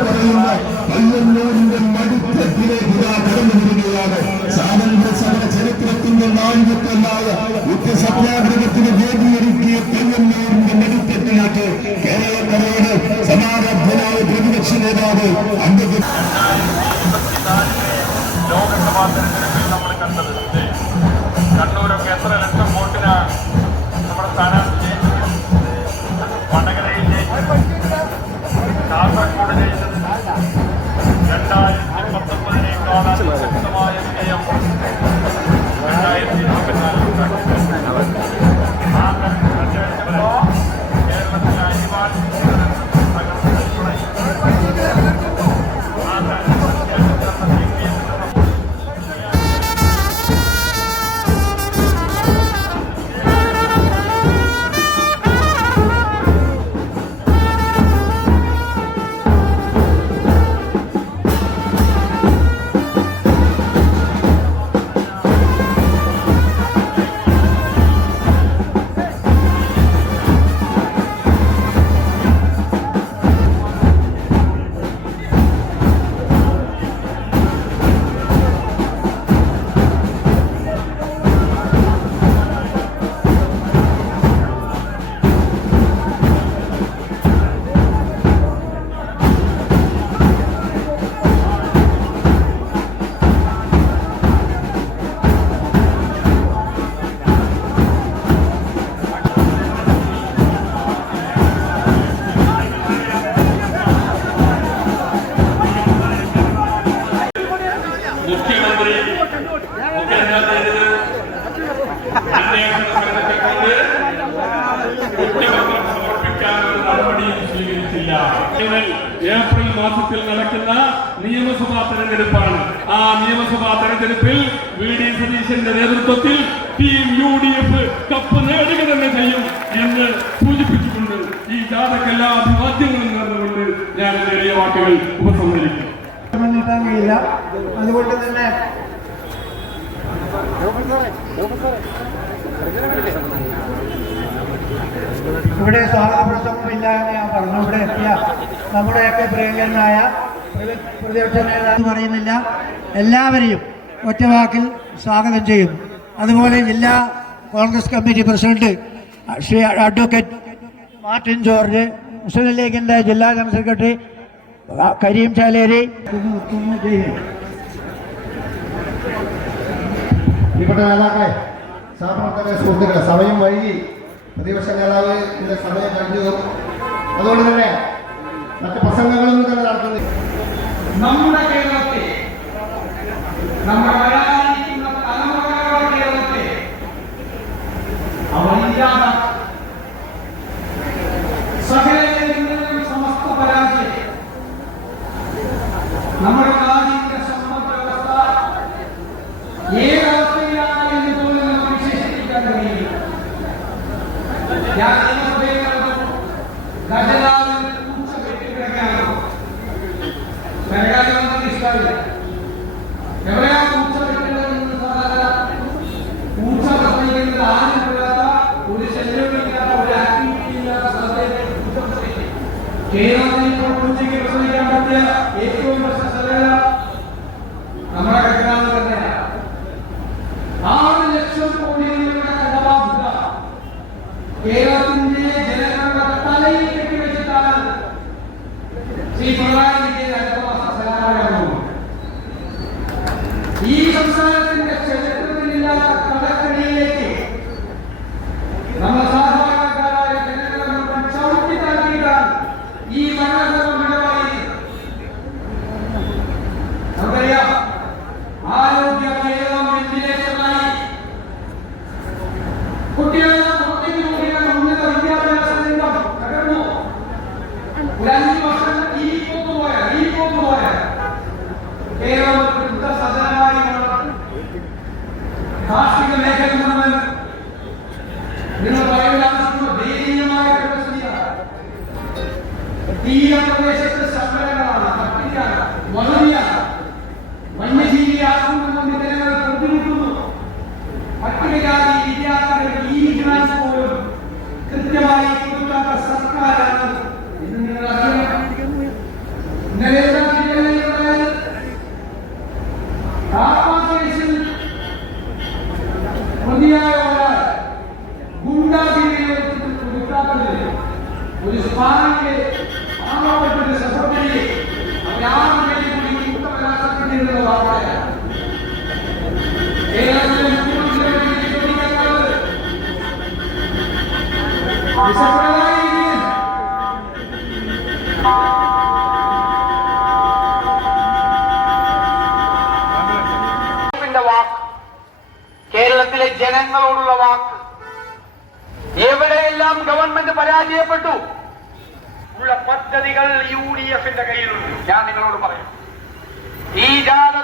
പറയുന്ന പയ്യന്നൂരിന്റെ മടിത്തട്ടിലേക്ക് കടന്നു വരികയാണ്. സ്വാതന്ത്ര്യ സമര ചരിത്രത്തിന്റെ നാഴികക്കല്ലായ സത്യാഗ്രഹത്തിന് വേദിയൊരുക്കിയ പയ്യന്നൂരിന്റെ മടിത്തട്ടിലേക്ക് കേരളക്കരയുടെ സമാരാധ്യനായ പ്രതിപക്ഷ നേതാവ് ലോകസഭാ തെരഞ്ഞെടുപ്പിൽ നമ്മൾ കണ്ടത് കണ്ണൂരൊക്കെ എത്ര ലക്ഷം വോട്ടിനാണ് നമ്മുടെ സ്ഥാനാർത്ഥി ജയിച്ചത്, വടകരയിൽ ജയിച്ചത്, കാസർഗോഡ് ജയിച്ചത്. 2019 ശക്തമായ വിജയം 2024 കേരളത്തിലെ അരിവാൾ മുഖ്യമന്ത്രി സമർപ്പിക്കാനൊരു നടപടിയും സ്വീകരിച്ചില്ല. ഏപ്രിൽ മാസത്തിൽ നടക്കുന്ന നിയമസഭാ തെരഞ്ഞെടുപ്പാണ്. ആ നിയമസഭാ തെരഞ്ഞെടുപ്പിൽ വി.ഡി. സതീശന്റെ നേതൃത്വത്തിൽ ടീം UDF കപ്പ് നേടുക തന്നെ ചെയ്യും എന്ന് സൂചിപ്പിച്ചുകൊണ്ട് ഈ ജാഥയ്ക്ക് എല്ലാ അഭിവാദ്യങ്ങളും നേർന്നുകൊണ്ട് ഞാൻ എന്റെ എളിയ വാക്കുകൾ ഉപസംഹരിക്കും. നീട്ടാൻ കഴിയില്ല. അതുകൊണ്ട് തന്നെ ഇവിടെ സ്വാഗത പ്രസംഗമില്ല എന്ന് ഞാൻ പറഞ്ഞു. ഇവിടെ എത്തിയ നമ്മുടെയൊക്കെ പ്രിയങ്കരനായ പ്രതിപക്ഷ നേതാവ് പറയുന്നില്ല, എല്ലാവരെയും ഒറ്റവാക്കിൽ സ്വാഗതം ചെയ്യുന്നു. അതുപോലെ ജില്ലാ Congress committee president Shri advocate Martin George, Muslim ലീഗിന്റെ ജില്ലാ ജനറൽ സെക്രട്ടറി കരീം ചാലേരി. പ്രിയപ്പെട്ട നേതാക്കളെ, സഹപ്രവർത്തകരെ, സുഹൃത്തുക്കളെ, സമയം വൈകി. പ്രതിപക്ഷ നേതാവ് ഇതിന്റെ സമയം കഴിഞ്ഞു. അതുകൊണ്ട് തന്നെ മറ്റ് പ്രസംഗങ്ങളൊന്നും തന്നെ നടത്തുന്നില്ല. നമ്മുടെ കേരളത്തെ, നമ്മുടെ വരാനിരിക്കുന്ന തലമുറകളുടെ കേരളത്തെ അവർ ഇല്ലാതാക്കി സകലങ്ങളിലും സമസ്ത പരാജയം. നമ്മുടെ നാടിന്റെ സമ്പദ് വ്യവസ്ഥ ഏതവസ്ഥയിലാണ് എന്ന് പോലും നമുക്ക് വിശേഷിപ്പിക്കാൻ കഴിയില്ല. ഞാൻ നിയമസഭയിൽ ഖജനാവിൽ പൂച്ച കെട്ടിക്കിടക്കാനോ കരകാലമൊന്നും ഇഷ്ടമില്ല. എവിടെയാ പൂച്ച കെട്ടിടക്കുന്നത്? സാധാരണ പൂച്ച പ്രസംഗിക്കുന്നത് ആരും ഇല്ലാത്ത, ഒരു ശല്യമില്ലാത്ത, ഒരു ആക്ടിവിറ്റി ഇല്ലാത്ത സ്ഥലത്തേക്ക് പൂച്ച പ്രസംഗിക്കും. കേരളത്തിൽ ഇപ്പോൾ പൂച്ചയ്ക്ക് പ്രസംഗിക്കാൻ പറ്റിയ ഏറ്റവും പ്രശ്ന സ്ഥലം നമ്മുടെ ഖജനാവ് തന്നെയാണ്. 6 ലക്ഷം കോടി രൂപയുടെ കടബാധ്യത കേരളത്തിന്റെ ജനങ്ങളുടെ തലയിൽ കെട്ടിവെച്ചിട്ടാണ് ശ്രീ പിണറായി വിജയൻ അടുത്ത മാസം സഹായമാകുന്നത്. ഈ സംസ്ഥാനത്തിന്റെ ചരിത്രത്തിലില്ലാത്ത കടക്കണിയിലേക്ക് നമ്മൾ സാധാരണക്കാരായ ജനങ്ങളെ മുഴുവൻ ചവിട്ടിത്താക്കിയിട്ടാണ് ഈ ഭരണകൂടം വിടവായിരിക്കുന്നത്. നമുക്കറിയാം, ആരോഗ്യ കേരളം വെന്റിലേറ്ററിലായി. കുട്ടികളെ പുറത്തേക്ക് നോക്കിയാൽ ഉന്നത വിദ്യാഭ്യാസ രംഗം തകർന്നു. ഒരു 5 വർഷം ഈ പോത്തുപോയ കേരളം വൃദ്ധസദനമായി മാറും. കാർഷിക മേഖല മുഴുവൻ നിങ്ങൾ പറയുന്ന ദയനീയമായ പരിസ്ഥിതിയാണ്. തീരപ്രദേശത്ത് സമരങ്ങളാണ്, പട്ടിണിയാണ്, വറുതിയാണ്, വന്യജീവി ആക്രമണം ജനങ്ങൾ ബുദ്ധിമുട്ടുന്നു. പട്ടികജാതി വിദ്യാർത്ഥികൾ ഈ ഗ്രാൻസ് പോലും കൃത്യമായി കൊടുക്കാത്ത സർക്കാരാണ് ഇന്ന് നിങ്ങൾ അറിയണം. കേരളത്തിലെ ജനങ്ങളോടുള്ള വാക്ക്. എവിടെയെല്ലാം ഗവൺമെന്റ് പരാജയപ്പെട്ടു ഉള്ള പദ്ധതികൾ UDF-ന്റെ കയ്യിലുണ്ട്. ഞാൻ നിങ്ങളോട് പറയാം, ഈ ജാഥ